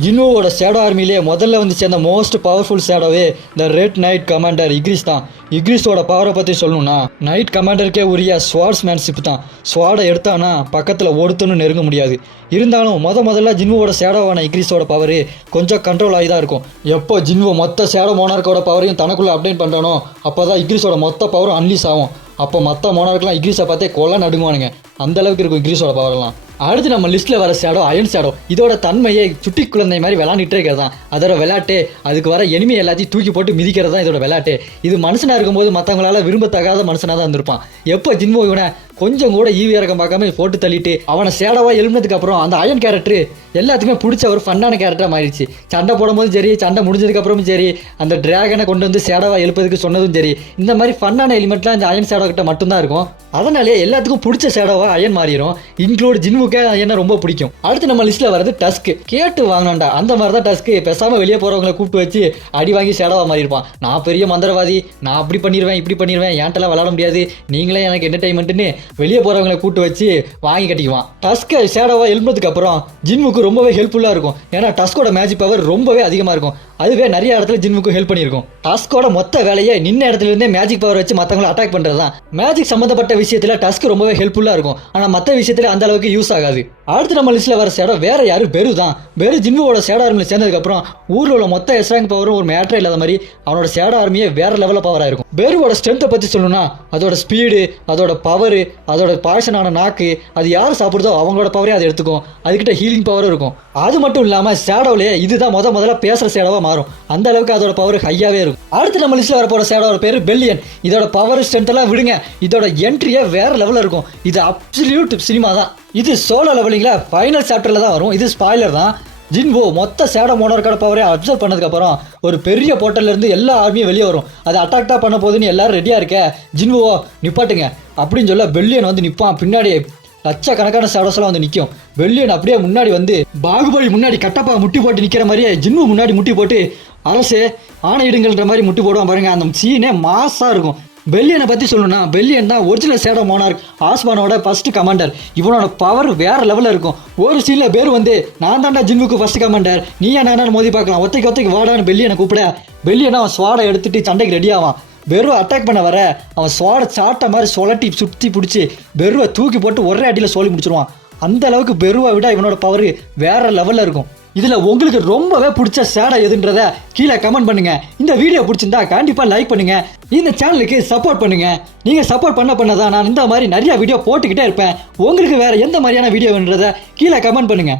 ஜின்வோட shadow ஆர்மிலே முதல்ல வந்து சேர்ந்த மோஸ்ட் பவர்ஃபுல் ஷேடோவே இந்த ரெட் நைட் கமாண்டர் இக்ரிஸ் தான். இக்ரிஸோட பவரை பற்றி சொல்லணும்னா நைட் கமாண்டருக்கே உரிய ஸ்வார்ட்ஸ் மேன்ஷிப் தான். ஸ்வாடை எடுத்தானா பக்கத்தில் ஒருத்தனும் நெருங்க முடியாது. இருந்தாலும் முதல்ல ஜின்வோட ஷேடோவான இக்ரிஸோட பவர் கொஞ்சம் கண்ட்ரோல் ஆகி தான் இருக்கும். எப்போ ஜின்வோ மொத்த ஷேடோ மோனார்க்கோட பவரையும் தனக்குள்ளே அப்டேட் பண்ணுறானோ அப்போ தான் இக்ரிஸோட மொத்த பவரும் அன்லீஸ் ஆகும். அப்போ மற்ற மோனார்க்கெலாம் இக்ரிஸை பார்த்தே கொல்ல நடுங்குவானுங்க. அந்த அளவுக்கு இருக்கும் இக்ரிஸோட பவர்லாம். அடுத்து நம்ம லிஸ்ட்டில் வர ஷேடோ அயன் ஷேடோ. இதோட தன்மையை சுட்டி குழந்தை மாதிரி விளாண்டுட்டே இருக்கிறது தான் அதோட விளையாட்டு. அதுக்கு வர எனிமி எல்லாத்தையும் தூக்கி போட்டு மிதிக்கிறது தான் இதோட விளையாட்டு. இது மனுஷனாக இருக்கும்போது மற்றவங்களால விரும்பத்தகாத மனுஷனாக தான் இருந்திருப்பான். எப்போ ஜின்வோ இவனை கொஞ்சம் கூட ஈவி இறக்கம் பார்க்காம போட்டு தள்ளிட்டு அவனை ஷேடோவாக எழுந்ததுக்கு அப்புறம் அந்த அயன் கேரக்டர் எல்லாத்துக்குமே பிடிச்ச ஒரு ஃபன்னான கேரக்டராக மாறிடுச்சு. சண்டை போடும்போதும் சரி, சண்டை முடிஞ்சதுக்கப்புறமும் சரி, அந்த டிராகனை கொண்டு வந்து ஷேடோவாக எழுப்பதுக்கு சொன்னதும் சரி, இந்த மாதிரி ஃபன்னான எலிமெண்ட்லாம் இந்த அயன் ஷேடோ கிட்ட மட்டும்தான் இருக்கும். அதனாலே எல்லாத்துக்கும் பிடிச்ச ஷேடோவாக அயன் மாறிடும். இன்க்ளூட் ஜின்வுக்கே அயனை ரொம்ப பிடிக்கும். அடுத்து நம்ம லிஸ்ட்டில் வரது டஸ்க். கேட்டு வாங்கினாண்டா அந்த மாதிரி தான் டஸ்க்கு பேசாமல் வெளியே போகிறவங்களை கூப்பிட்டு வச்சு அடி வாங்கி ஷேடோவாக மாறியிருப்பான். நான் பெரிய மந்திரவாதி, நான் அப்படி பண்ணிடுவேன் இப்படி பண்ணிடுவேன், ஏன்ட்டெல்லாம் விளாட முடியாது, நீங்களே எனக்கு என்டர்டைன்மெண்ட்டுன்னு வெளியே போகிறவங்களை கூப்பிட்டு வச்சு வாங்கி கட்டிக்குவான். டஸ்க்கை ஷேடோவாக எழுந்ததுக்கு அப்புறம் ஜின்வுக்கு ரொம்பவே ஹெல்ப்ஃபுல்லாக இருக்கும். ஏன்னா டஸ்கோட மேஜிக் பவர் ரொம்பவே அதிகமாக இருக்கும். அதுவே நிறைய இடத்துல ஜின்வுக்கு ஹெல்ப் பண்ணியிருக்கும். டஸ்கோட மொத்த வேலையை நின்ன இடத்துல இருந்தே மேஜிக் பவர் வச்சு மற்றவங்களை அட்டாக் பண்ணுறது தான். மேஜிக் சம்மந்தப்பட்ட விஷயத்தில் டஸ்க் ரொம்பவே ஹெல்ப்ஃபுல்லாக இருக்கும். ஆனால் மற்ற விஷயத்தில் அந்த அளவுக்கு யூஸ் ஆகாது. அடுத்து நம்ம லிஸ்ட்டில் வர ஷேடோ வேற யாரு, பெரு தான். பெரு ஜின்வோட ஷேடோ ஆர்மியில் சேர்ந்ததுக்கப்புறம் ஊரில் உள்ள மொத்த எஸ்ராங் பவரும் ஒரு மேட்டரே இல்லாத மாதிரி அவனோட ஷேடோ ஆர்மியே வேற லெவலில் பவராக இருக்கும். பெருவோட ஸ்ட்ரென்த்தை பற்றி சொல்லணும்னா அதோட ஸ்பீடு, அதோட பவர், அதோட பாய்சனான நாக்கு, அது யார் சாப்பிடுதோ அவங்களோட பவரே அதை எடுத்துக்கும். அதுக்கிட்ட ஹீலிங் பவரும் இருக்கும். அது மட்டும் இல்லாமல் ஷேடோவிலே இதுதான் முதல்ல பேசுகிற ஷேடோவாக மாறும். அந்த அளவுக்கு அதோட பவர் ஹையாகவே இருக்கும். அடுத்து நம்ம லிஸ்ட்டில் வரப்போகிற ஷேடோட பேர் பெல்லியன். இதோட பவர் ஸ்ட்ரென்த் எல்லாம் விடுங்க, இதோட என்ட்ரியே வேற லெவலில் இருக்கும். இது அப்சல்யூட் சினிமா தான். இது சோலோ லெவலிங்கில் ஃபைனல் சாப்டரில் தான் வரும். இது ஸ்பாய்லர் தான். ஜின்வோ மொத்த ஷேடோ மோனார்க்கோட பவரை அப்சர்வ் பண்ணதுக்கப்புறம் ஒரு பெரிய போர்ட்டல்லேருந்து எல்லா ஆர்மியும் வெளியே வரும். அது அட்டாக்டாக பண்ண போதுன்னு எல்லாரும் ரெடியாக இருக்க, ஜின்வோ நிப்பாட்டுங்க அப்படின்னு சொல்ல பெல்லியன் வந்து நிற்பான். பின்னாடி லட்சக்கணக்கான ஷேடோஸ்லாம் வந்து நிற்கும். பெல்லியன் அப்படியே முன்னாடி வந்து பாகுபலி முன்னாடி கட்டப்பா முட்டி போட்டு நிற்கிற மாதிரியே ஜின்வோ முன்னாடி முட்டி போட்டு அரசே ஆணையிடுங்கள்ன்ற மாதிரி முட்டி போடுவான் பாருங்க. அந்த சீனே மாசாக இருக்கும். பெல்லியனை பற்றி சொல்லணும்னா பெல்லியன் தான் ஒரிஜினல் ஷேடோ மோனார்க் ஆஸ்மானோட ஃபர்ஸ்ட் கமாண்டர். இவனோட பவர் வேறு லெவலில் இருக்கும். ஒரு சீனில் பேர் வந்து நான் தாண்டா ஜின்வுக்கு ஃபர்ஸ்ட் கமாண்டர், நீ என்னன்னு மோதி பார்க்கலாம், ஒத்தைக்கு வாடான்னு பெல்லியனை கூப்பிட பெல்லியனை அவன் ஸ்வாடை எடுத்துகிட்டு சண்டைக்கு ரெடி ஆவான். பெருவை அட்டாக் பண்ண வர அவன் ஸ்வாடை சாட்ட மாதிரி சொலட்டி சுற்றி பிடிச்சி பெருவை தூக்கி போட்டு ஒரே அடியில் சோழி முடிச்சிருவான். அந்த அளவுக்கு பெருவை விட இவனோட பவர் வேற லெவலில் இருக்கும். இதில் உங்களுக்கு ரொம்பவே பிடிச்ச ஷேடோ எதுன்றத கீழே கமெண்ட் பண்ணுங்க. இந்த வீடியோ பிடிச்சிருந்தா கண்டிப்பாக லைக் பண்ணுங்க. இந்த சேனலுக்கு சப்போர்ட் பண்ணுங்க. நீங்கள் சப்போர்ட் பண்ணதான் நான் இந்த மாதிரி நிறைய வீடியோ போட்டுக்கிட்டே இருப்பேன். உங்களுக்கு வேற எந்த மாதிரியான வீடியோ வேணுன்றத கீழே கமெண்ட் பண்ணுங்க.